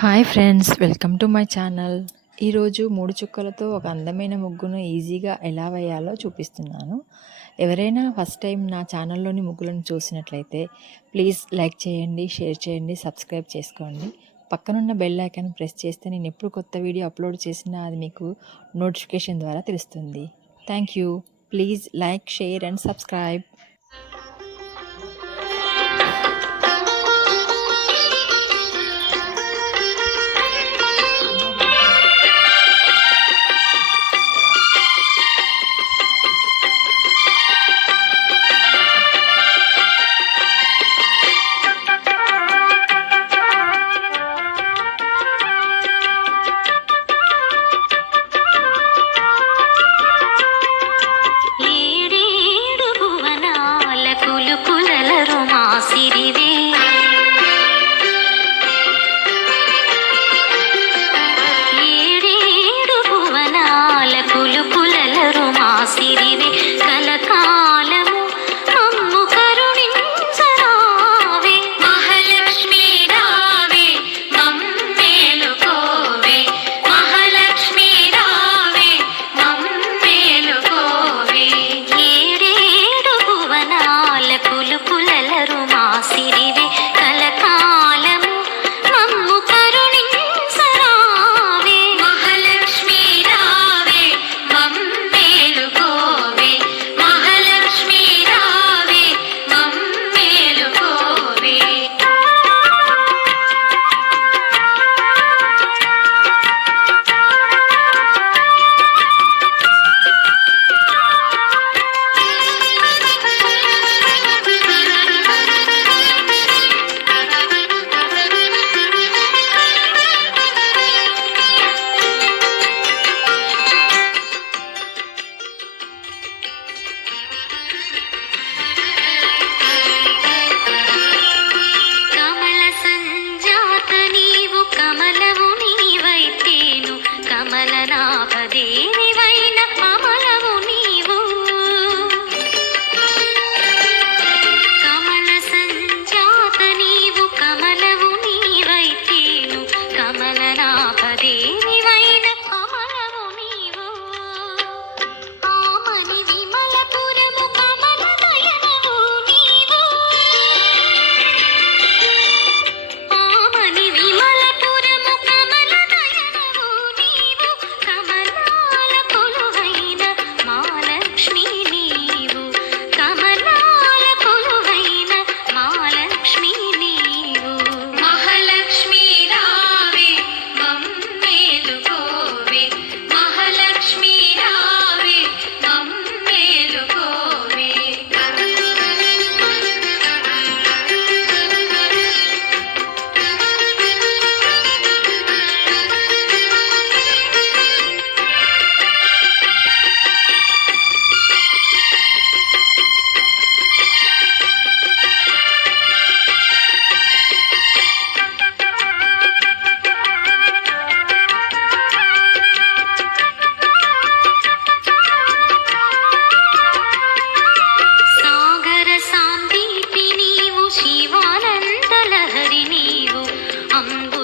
Hi friends, welcome to my channel. ఈరోజు 3 చుక్కలతో ఒక అందమైన ముగ్గును ఈజీగా ఎలా వేయాలో చూపిస్తున్నాను. ఎవరైనా ఫస్ట్ టైం నా ఛానల్లోని ముగ్గులను చూసినట్లయితే ప్లీజ్ లైక్ చేయండి, షేర్ చేయండి, సబ్స్క్రైబ్ చేసుకోండి. పక్కనున్న బెల్ ఐకాన్ ప్రెస్ చేస్తే నేను ఎప్పుడు కొత్త వీడియో అప్లోడ్ చేసినా అది మీకు నోటిఫికేషన్ ద్వారా తెలుస్తుంది. Thank you. Please like, share and subscribe. సాగర శాంతిపి నీవు, శివానంద లహరి నీవు, అంబు